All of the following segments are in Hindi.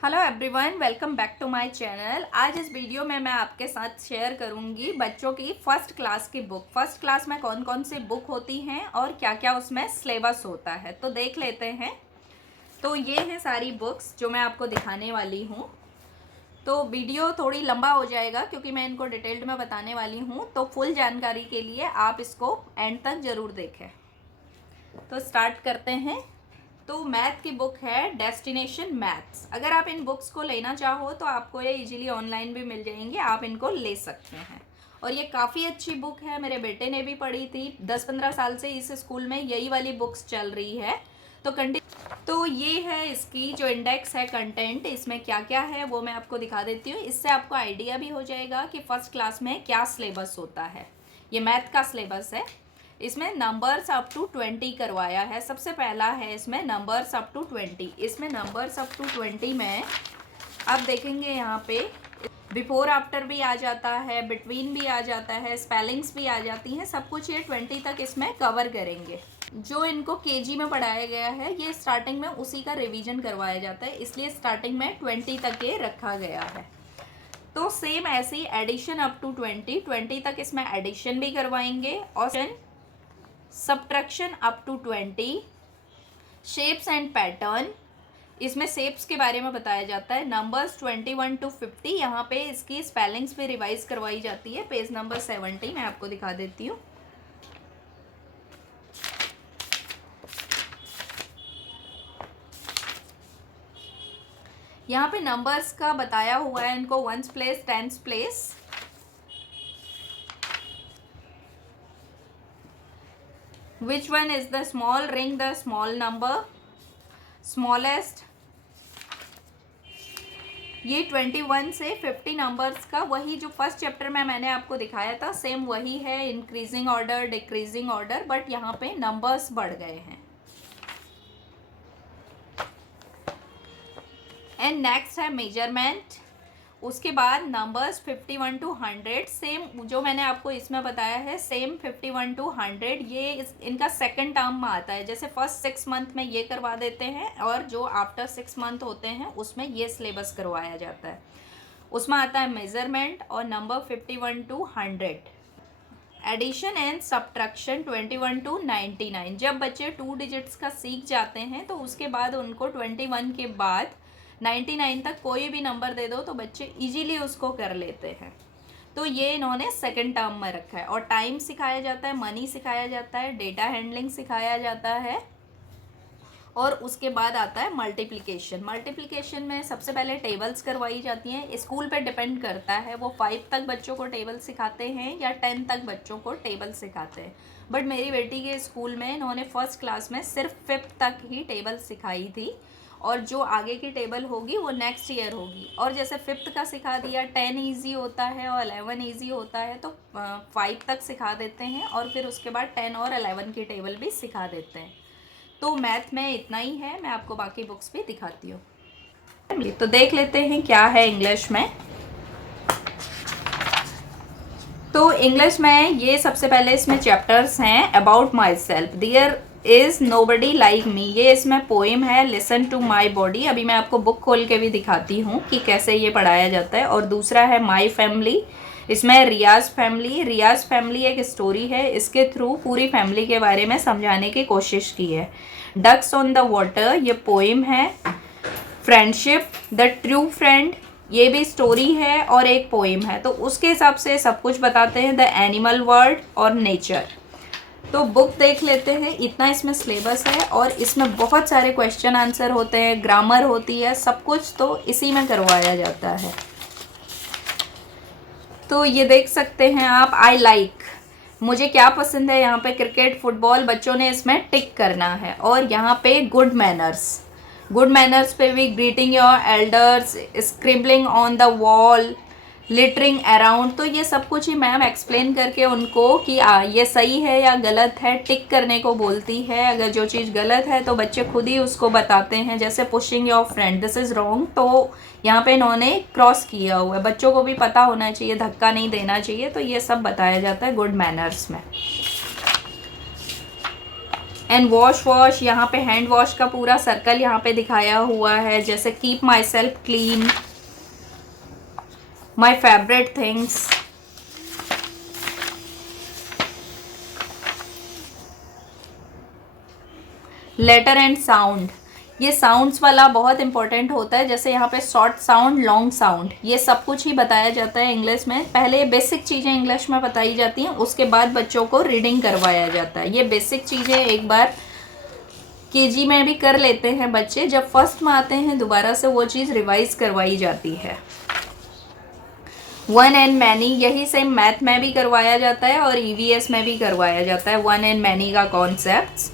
Hello everyone, welcome back to my channel. आज इस वीडियो में मैं आपके साथ शेयर करूंगी बच्चों की फर्स्ट क्लास की बुक। फर्स्ट क्लास में कौन कौन सी बुक होती हैं और क्या क्या उसमें सिलेबस होता है, तो देख लेते हैं। तो ये हैं सारी बुक्स जो मैं आपको दिखाने वाली हूँ। तो वीडियो थोड़ी लंबा हो जाएगा क्योंकि मैं इनको डिटेल्ड में बताने वाली हूँ, तो फुल जानकारी के लिए आप इसको एंड तक ज़रूर देखें। तो स्टार्ट करते हैं। तो मैथ की बुक है डेस्टिनेशन मैथ्स। अगर आप इन बुक्स को लेना चाहो तो आपको ये इजीली ऑनलाइन भी मिल जाएंगे, आप इनको ले सकते हैं। और ये काफ़ी अच्छी बुक है, मेरे बेटे ने भी पढ़ी थी। 10-15 साल से इस स्कूल में यही वाली बुक्स चल रही है। तो ये है इसकी जो इंडेक्स है, कंटेंट इसमें क्या क्या है वो मैं आपको दिखा देती हूँ। इससे आपको आइडिया भी हो जाएगा कि फर्स्ट क्लास में क्या सिलेबस होता है। ये मैथ का सिलेबस है। इसमें नंबर्स अप टू 20 करवाया है। सबसे पहला है इसमें नंबर्स अप टू 20। इसमें नंबर्स अप टू 20 में आप देखेंगे यहाँ पे बिफोर आफ्टर भी आ जाता है, बिटवीन भी आ जाता है, स्पेलिंग्स भी आ जाती हैं। सब कुछ ये 20 तक इसमें कवर करेंगे। जो इनको केजी में पढ़ाया गया है ये स्टार्टिंग में उसी का रिवीजन करवाया जाता है, इसलिए स्टार्टिंग में 20 तक ये रखा गया है। तो सेम ऐसे ही एडिशन अप टू 20 तक इसमें एडिशन भी करवाएंगे और subtraction up to 20, shapes and pattern, इसमें शेप्स के बारे में बताया जाता है। नंबर्स 21 to 50, यहाँ पे इसकी स्पेलिंग्स भी रिवाइज करवाई जाती है। पेज नंबर 70 मैं आपको दिखा देती हूँ। यहाँ पे नंबर्स का बताया हुआ है इनको 1s place 10s place. Which one is the small? Ring the small number, smallest। ये 21 से 50 नंबर्स का वही जो फर्स्ट चैप्टर में मैंने आपको दिखाया था, सेम वही है। Increasing order, decreasing order, but यहाँ पे नंबर्स बढ़ गए हैं। एंड नेक्स्ट है मेजरमेंट। उसके बाद नंबर्स 51 to 100, सेम जो मैंने आपको इसमें बताया है, सेम 51 to 100। ये इनका सेकंड टर्म में आता है। जैसे फर्स्ट 6 मंथ में ये करवा देते हैं और जो आफ्टर 6 मंथ होते हैं उसमें ये सिलेबस करवाया जाता है। उसमें आता है मेजरमेंट और number 51 to 100। Addition and subtraction 21 to 99। जब बच्चे 2 डिजिट्स का सीख जाते हैं तो उसके बाद उनको 21 के बाद 99 तक कोई भी नंबर दे दो तो बच्चे इजीली उसको कर लेते हैं। तो ये इन्होंने सेकंड टर्म में रखा है। और टाइम सिखाया जाता है, मनी सिखाया जाता है, डेटा हैंडलिंग सिखाया जाता है। और उसके बाद आता है मल्टीप्लिकेशन। मल्टीप्लिकेशन में सबसे पहले टेबल्स करवाई जाती हैं। स्कूल पे डिपेंड करता है, वो 5 तक बच्चों को टेबल सिखाते हैं या 10 तक बच्चों को टेबल सिखाते हैं। बट मेरी बेटी के स्कूल में इन्होंने फर्स्ट क्लास में सिर्फ 5th तक ही टेबल सिखाई थी, और जो आगे की टेबल होगी वो नेक्स्ट ईयर होगी। और जैसे 5th का सिखा दिया, 10 ईजी होता है और 11 ईजी होता है, तो 5 तक सिखा देते हैं और फिर उसके बाद 10 और 11 की टेबल भी सिखा देते हैं। तो मैथ में इतना ही है, मैं आपको बाकी बुक्स भी दिखाती हूँ। तो देख लेते हैं क्या है इंग्लिश में। तो इंग्लिश में ये सबसे पहले इसमें चैप्टर्स हैं। About myself, there is nobody like me, ये इसमें पोएम है। लिसन टू माई बॉडी, अभी मैं आपको बुक खोल के भी दिखाती हूँ कि कैसे ये पढ़ाया जाता है। और दूसरा है माई फैमिली, इसमें रियाज फैमिली। रियाज फैमिली एक स्टोरी है, इसके थ्रू पूरी फैमिली के बारे में समझाने की कोशिश की है। डक्स ऑन द वाटर, ये पोएम है। फ्रेंडशिप, द ट्रू फ्रेंड, ये भी स्टोरी है और एक पोएम है। तो उसके हिसाब से सब कुछ बताते हैं। द एनिमल वर्ल्ड और नेचर। तो बुक देख लेते हैं। इतना इसमें सिलेबस है और इसमें बहुत सारे क्वेश्चन आंसर होते हैं, ग्रामर होती है, सब कुछ तो इसी में करवाया जाता है। तो ये देख सकते हैं आप। आई लाइक, मुझे क्या पसंद है, यहाँ पे क्रिकेट, फुटबॉल, बच्चों ने इसमें टिक करना है। और यहाँ पे गुड मैनर्स, गुड मैनर्स पे भी greeting your elders, scribbling on the wall, littering around. तो ये सब कुछ ही मैम एक्सप्लेन करके उनको कि ये सही है या गलत है टिक करने को बोलती है। अगर जो चीज़ गलत है तो बच्चे खुद ही उसको बताते हैं। जैसे pushing your friend, this is wrong, तो यहाँ पे इन्होंने क्रॉस किया हुआ है। बच्चों को भी पता होना चाहिए, धक्का नहीं देना चाहिए। तो ये सब बताया जाता है गुड मैनर्स में। एंड वॉश वॉश, यहाँ पे हैंड वॉश का पूरा सर्कल यहाँ पे दिखाया हुआ है, जैसे keep myself clean, my favourite things, letter and sound. ये साउंड्स वाला बहुत इंपॉर्टेंट होता है, जैसे यहाँ पे शॉर्ट साउंड, लॉन्ग साउंड, ये सब कुछ ही बताया जाता है इंग्लिश में। पहले बेसिक चीज़ें इंग्लिश में बताई जाती हैं, उसके बाद बच्चों को रीडिंग करवाया जाता है। ये बेसिक चीज़ें एक बार केजी में भी कर लेते हैं बच्चे, जब फर्स्ट में आते हैं दोबारा से वो चीज़ रिवाइज करवाई जाती है। वन एंड मैनी, यही सेम मैथ में भी करवाया जाता है और ईवीएस में भी करवाया जाता है, वन एंड मैनी का concept.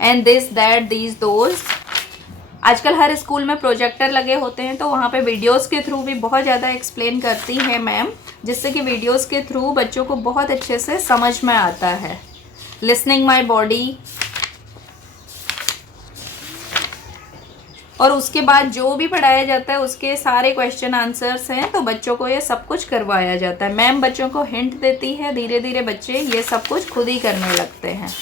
And this that these those. आजकल हर स्कूल में प्रोजेक्टर लगे होते हैं, तो वहाँ पे वीडियोस के थ्रू भी बहुत ज़्यादा एक्सप्लेन करती है मैम, जिससे कि वीडियोस के थ्रू बच्चों को बहुत अच्छे से समझ में आता है। लिसनिंग माई बॉडी, और उसके बाद जो भी पढ़ाया जाता है उसके सारे क्वेश्चन आंसर्स हैं, तो बच्चों को ये सब कुछ करवाया जाता है। मैम बच्चों को हिंट देती है, धीरे धीरे बच्चे ये सब कुछ खुद ही करने लगते हैं।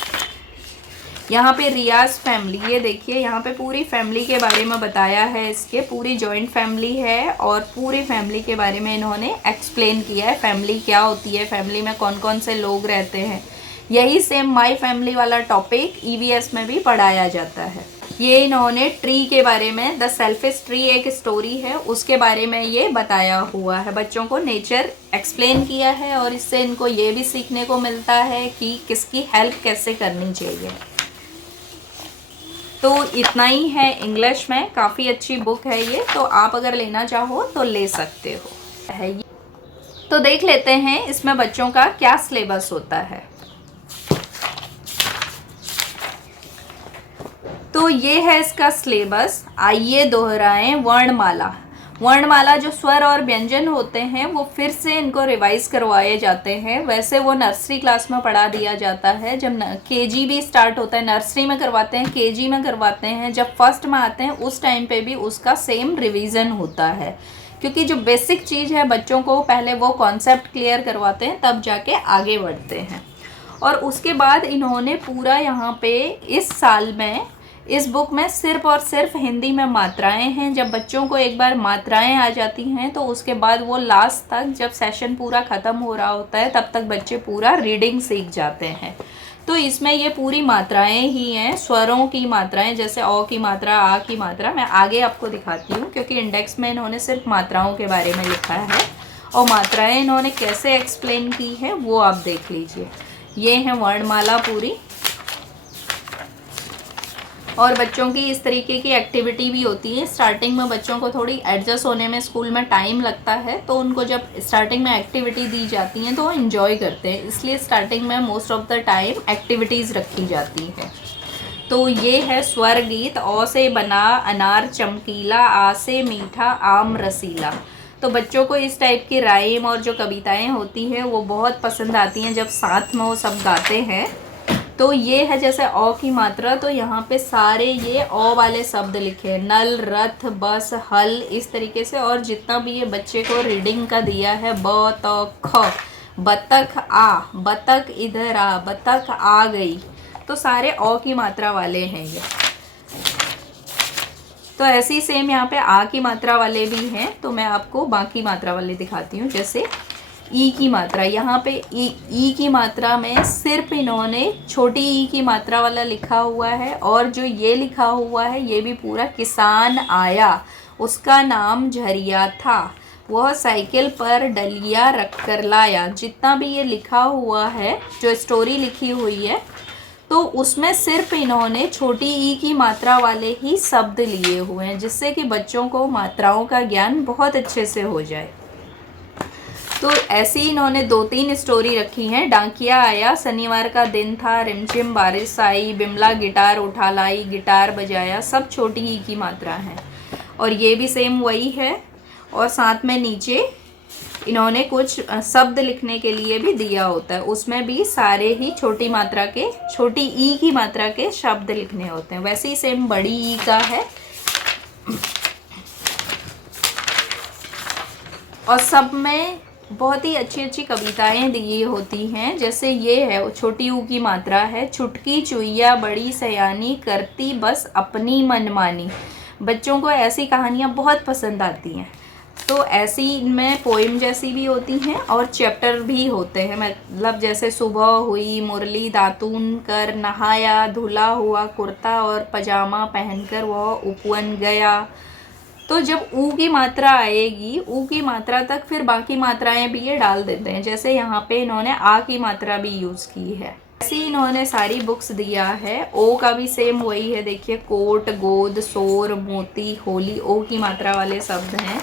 यहाँ पे रियाज फैमिली, ये देखिए यहाँ पे पूरी फैमिली के बारे में बताया है, इसके पूरी जॉइंट फैमिली है और पूरी फैमिली के बारे में इन्होंने एक्सप्लेन किया है, फैमिली क्या होती है, फैमिली में कौन कौन से लोग रहते हैं। यही सेम माई फैमिली वाला टॉपिक ईवीएस में भी पढ़ाया जाता है। ये इन्होंने ट्री के बारे में, द सेल्फिश ट्री एक स्टोरी है, उसके बारे में ये बताया हुआ है, बच्चों को नेचर एक्सप्लेन किया है और इससे इनको ये भी सीखने को मिलता है कि किसकी हेल्प कैसे करनी चाहिए। तो इतना ही है इंग्लिश में, काफ़ी अच्छी बुक है ये, तो आप अगर लेना चाहो तो ले सकते हो। है ये, तो देख लेते हैं इसमें बच्चों का क्या सिलेबस होता है। तो ये है इसका सिलेबस, आइए दोहराएं। वर्णमाला, वर्णमाला जो स्वर और व्यंजन होते हैं वो फिर से इनको रिवाइज करवाए जाते हैं। वैसे वो नर्सरी क्लास में पढ़ा दिया जाता है, जब केजी भी स्टार्ट होता है, नर्सरी में करवाते हैं, केजी में करवाते हैं, जब फर्स्ट में आते हैं उस टाइम पे भी उसका सेम रिवीजन होता है, क्योंकि जो बेसिक चीज़ है बच्चों को पहले वो कॉन्सेप्ट क्लियर करवाते हैं, तब जाके आगे बढ़ते हैं। और उसके बाद इन्होंने पूरा यहाँ पे इस साल में इस बुक में सिर्फ और सिर्फ हिंदी में मात्राएं हैं। जब बच्चों को एक बार मात्राएं आ जाती हैं तो उसके बाद वो लास्ट तक, जब सेशन पूरा ख़त्म हो रहा होता है, तब तक बच्चे पूरा रीडिंग सीख जाते हैं। तो इसमें ये पूरी मात्राएं ही हैं, स्वरों की मात्राएं, जैसे अ की मात्रा, आ की मात्रा। मैं आगे आपको दिखाती हूँ, क्योंकि इंडेक्स में इन्होंने सिर्फ मात्राओं के बारे में लिखा है और मात्राएँ इन्होंने कैसे एक्सप्लेन की है वो आप देख लीजिए। ये है वर्णमाला पूरी। और बच्चों की इस तरीके की एक्टिविटी भी होती है। स्टार्टिंग में बच्चों को थोड़ी एडजस्ट होने में स्कूल में टाइम लगता है, तो उनको जब स्टार्टिंग में एक्टिविटी दी जाती हैं तो वो इन्जॉय करते हैं, इसलिए स्टार्टिंग में most of the time activities रखी जाती हैं। तो ये है स्वर गीत। अ से बना अनार चमकीला, आ से मीठा आम रसीला। तो बच्चों को इस टाइप की राइम और जो कविताएँ होती हैं वो बहुत पसंद आती हैं जब साथ में वो सब गाते हैं। तो ये है जैसे अ की मात्रा, तो यहाँ पे सारे ये अ वाले शब्द लिखे हैं, नल, रथ, बस, हल, इस तरीके से। और जितना भी ये बच्चे को रीडिंग का दिया है, ब त ख, बतख आ, बतख इधर आ, बतख आ गई, तो सारे अ की मात्रा वाले हैं ये। तो ऐसे ही सेम यहाँ पे आ की मात्रा वाले भी हैं, तो मैं आपको बाकी मात्रा वाले दिखाती हूँ। जैसे ई की मात्रा, यहाँ पे ई की मात्रा में सिर्फ इन्होंने छोटी ई की मात्रा वाला लिखा हुआ है, और जो ये लिखा हुआ है ये भी पूरा, किसान आया, उसका नाम झरिया था, वह साइकिल पर डलिया रख कर लाया। जितना भी ये लिखा हुआ है, जो स्टोरी लिखी हुई है, तो उसमें सिर्फ इन्होंने छोटी ई की मात्रा वाले ही शब्द लिए हुए हैं, जिससे कि बच्चों को मात्राओं का ज्ञान बहुत अच्छे से हो जाए। तो ऐसी इन्होंने 2-3 स्टोरी रखी हैं। डाकिया आया, शनिवार का दिन था, रिमझिम बारिश आई, बिमला गिटार उठा लाई, गिटार बजाया, सब छोटी ई की मात्रा है। और ये भी सेम वही है। और साथ में नीचे इन्होंने कुछ शब्द लिखने के लिए भी दिया होता है, उसमें भी सारे ही छोटी मात्रा के, छोटी ई की मात्रा के शब्द लिखने होते हैं। वैसे ही सेम बड़ी ई का है। और सब में बहुत ही अच्छी अच्छी कविताएं दी होती हैं। जैसे ये है, छोटी ऊ की मात्रा है, छुटकी चुईया बड़ी सयानी करती बस अपनी मनमानी। बच्चों को ऐसी कहानियाँ बहुत पसंद आती हैं। तो ऐसी इनमें पोइम जैसी भी होती हैं और चैप्टर भी होते हैं। मतलब जैसे सुबह हुई, मुरली दातून कर नहाया, धुला हुआ कुर्ता और पजामा पहनकर वह उपवन गया। तो जब ऊ की मात्रा आएगी, ऊ की मात्रा तक फिर बाकी मात्राएं भी ये डाल देते हैं। जैसे यहाँ पे इन्होंने आ की मात्रा भी यूज़ की है। ऐसे ही इन्होंने सारी बुक्स दिया है। ओ का भी सेम वही है, देखिए कोट, गोद, सोर, मोती, होली, ओ की मात्रा वाले शब्द हैं।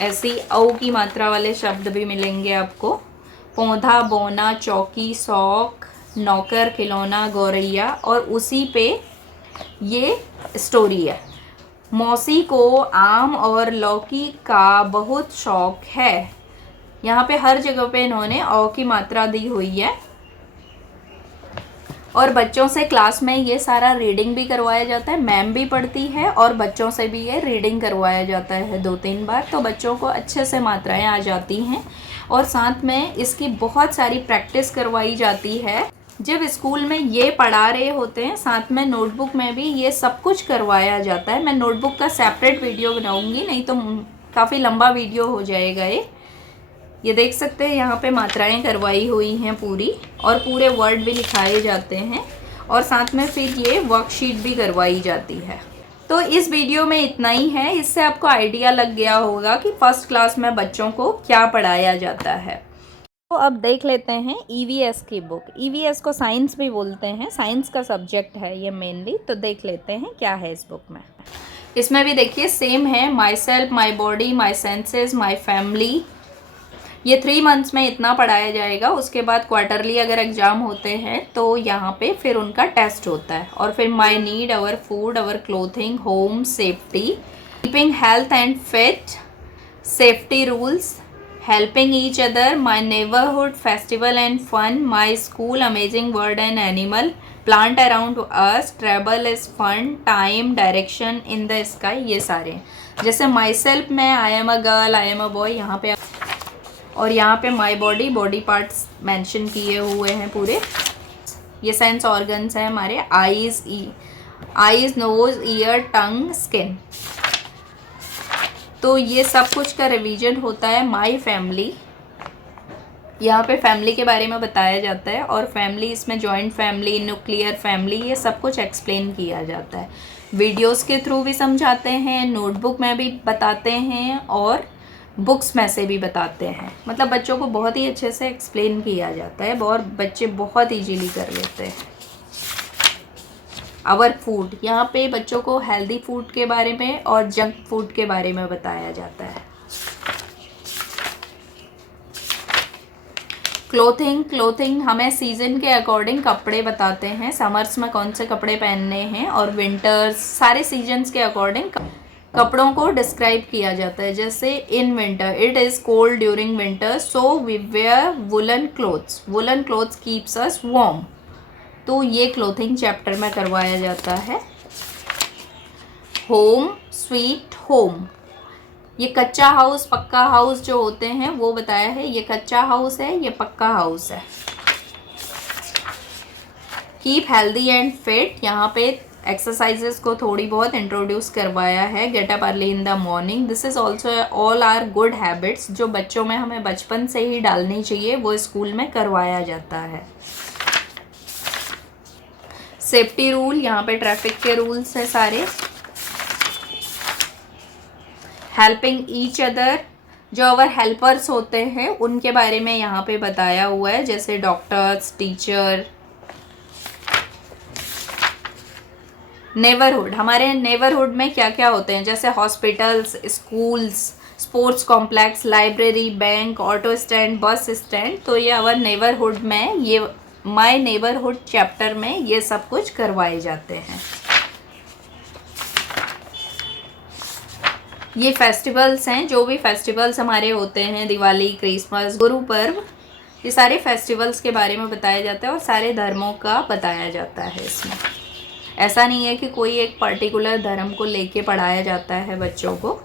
ऐसे ही औ की मात्रा वाले शब्द भी मिलेंगे आपको। पौधा, बोना, चौकी, शौक, नौकर, खिलौना, गौरैया। और उसी पे ये स्टोरी है। मौसी को आम और लौकी का बहुत शौक है। यहाँ पे हर जगह पे इन्होंने औ की मात्रा दी हुई है। और बच्चों से क्लास में ये सारा रीडिंग भी करवाया जाता है। मैम भी पढ़ती है और बच्चों से भी ये रीडिंग करवाया जाता है 2-3 बार। तो बच्चों को अच्छे से मात्राएं आ जाती हैं और साथ में इसकी बहुत सारी प्रैक्टिस करवाई जाती है। जब स्कूल में ये पढ़ा रहे होते हैं, साथ में नोटबुक में भी ये सब कुछ करवाया जाता है। मैं नोटबुक का सेपरेट वीडियो बनाऊंगी, नहीं तो काफ़ी लंबा वीडियो हो जाएगा ये देख सकते हैं यहाँ पे मात्राएं करवाई हुई हैं पूरी, और पूरे वर्ड भी लिखाए जाते हैं और साथ में फिर ये वर्कशीट भी करवाई जाती है। तो इस वीडियो में इतना ही है। इससे आपको आइडिया लग गया होगा कि फर्स्ट क्लास में बच्चों को क्या पढ़ाया जाता है। तो अब देख लेते हैं ईवीएस की बुक। ईवीएस को साइंस भी बोलते हैं, साइंस का सब्जेक्ट है ये मेनली। तो देख लेते हैं क्या है इस बुक में। इसमें भी देखिए सेम है, my self, my body, my senses, my family. ये 3 मंथ्स में इतना पढ़ाया जाएगा। उसके बाद क्वार्टरली अगर एग्ज़ाम होते हैं तो यहाँ पे फिर उनका टेस्ट होता है। और फिर माई need, our food, our clothing, home, safety, keeping health and fit, safety rules, helping each other, my neighborhood, festival and fun, my school, amazing bird and animal, plant around us, travel is fun, time, direction, in the sky। ये सारे जैसे myself में I am a girl, I am a boy यहाँ पे, और यहाँ पे my body, body parts mention किए हुए हैं पूरे। ये सेंस ऑर्गन्स हैं हमारे, आईज, नोज, ईयर, टंग, स्किन। तो ये सब कुछ का रिवीजन होता है। माई फैमिली, यहाँ पे फैमिली के बारे में बताया जाता है और फैमिली इसमें जॉइंट फैमिली, न्यूक्लियर फैमिली, ये सब कुछ एक्सप्लेन किया जाता है। वीडियोस के थ्रू भी समझाते हैं, नोटबुक में भी बताते हैं और बुक्स में से भी बताते हैं। मतलब बच्चों को बहुत ही अच्छे से एक्सप्लेन किया जाता है और बच्चे बहुत ईजीली कर लेते हैं। आवर फूड, यहाँ पे बच्चों को हेल्दी फूड के बारे में और जंक फूड के बारे में बताया जाता है। क्लोथिंग हमें सीजन के अकॉर्डिंग कपड़े बताते हैं। समर्स में कौन से कपड़े पहनने हैं और विंटर्स, सारे सीजन्स के अकॉर्डिंग कपड़ों को डिस्क्राइब किया जाता है। जैसे in winter, it is cold during winter, so we wear woollen clothes, woollen clothes keeps us warm. तो ये क्लोथिंग चैप्टर में करवाया जाता है। होम, स्वीट होम, ये कच्चा हाउस, पक्का हाउस जो होते हैं वो बताया है। ये कच्चा हाउस है, ये पक्का हाउस है। कीप हेल्दी एंड फिट, यहाँ पे एक्सरसाइजेस को थोड़ी बहुत इंट्रोड्यूस करवाया है। Get up early in the morning, this is also all are good habits जो बच्चों में हमें बचपन से ही डालनी चाहिए, वो स्कूल में करवाया जाता है। सेफ्टी रूल, यहाँ पे ट्रैफिक के रूल्स है सारे। हेल्पिंग ईच अदर, जो अवर हेल्पर्स होते हैं उनके बारे में यहाँ पे बताया हुआ है, जैसे डॉक्टर्स, टीचर। नेबरहुड, हमारे नेबरहुड में क्या क्या होते हैं, जैसे hospitals, schools, sports complex, library, bank, auto stand, bus stand. तो ये अवर नेबरहुड में, ये माय नेबरहुड चैप्टर में ये सब कुछ करवाए जाते हैं। ये फेस्टिवल्स हैं, जो भी फेस्टिवल्स हमारे होते हैं, दिवाली, क्रिसमस, गुरु पर्व, ये सारे फेस्टिवल्स के बारे में बताया जाता है और सारे धर्मों का बताया जाता है इसमें। ऐसा नहीं है कि कोई एक पर्टिकुलर धर्म को लेके पढ़ाया जाता है बच्चों को।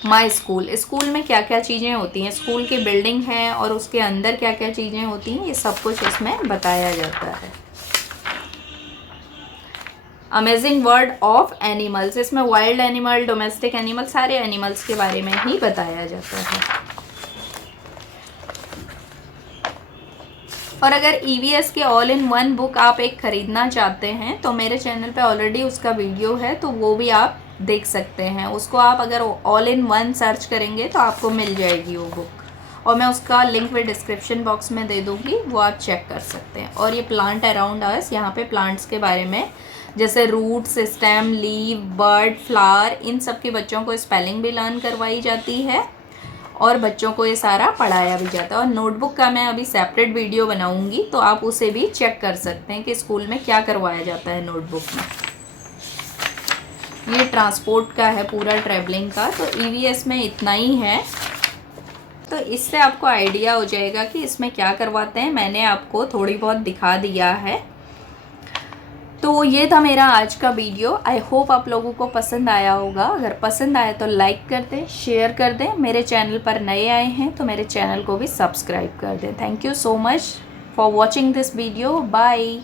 माई स्कूल, स्कूल में क्या क्या चीज़ें होती हैं, स्कूल की बिल्डिंग है और उसके अंदर क्या क्या चीज़ें होती हैं, ये सब कुछ इसमें बताया जाता है। अमेजिंग वर्ल्ड ऑफ एनिमल्स, इसमें वाइल्ड एनिमल, डोमेस्टिक एनिमल, सारे एनिमल्स के बारे में ही बताया जाता है। और अगर EVS के ऑल इन वन बुक आप एक ख़रीदना चाहते हैं तो मेरे चैनल पे ऑलरेडी उसका वीडियो है, तो वो भी आप देख सकते हैं। उसको आप अगर ऑल इन वन सर्च करेंगे तो आपको मिल जाएगी वो बुक, और मैं उसका लिंक भी डिस्क्रिप्शन बॉक्स में दे दूँगी, वो आप चेक कर सकते हैं। और ये प्लांट अराउंड अस, यहाँ पे प्लांट्स के बारे में जैसे roots, stem, leave, bird, flower, इन सब के बच्चों को स्पेलिंग भी लर्न करवाई जाती है और बच्चों को ये सारा पढ़ाया भी जाता है। और नोटबुक का मैं अभी सेपरेट वीडियो बनाऊंगी, तो आप उसे भी चेक कर सकते हैं कि स्कूल में क्या करवाया जाता है नोटबुक में। ये ट्रांसपोर्ट का है पूरा, ट्रैवलिंग का, तो EVS में इतना ही है। तो इससे आपको आइडिया हो जाएगा कि इसमें क्या करवाते हैं। मैंने आपको थोड़ी बहुत दिखा दिया है। तो ये था मेरा आज का वीडियो। आई होप आप लोगों को पसंद आया होगा। अगर पसंद आए तो लाइक कर दें, शेयर कर दें। मेरे चैनल पर नए आए हैं तो मेरे चैनल को भी सब्सक्राइब कर दें। Thank you so much for watching this video. Bye.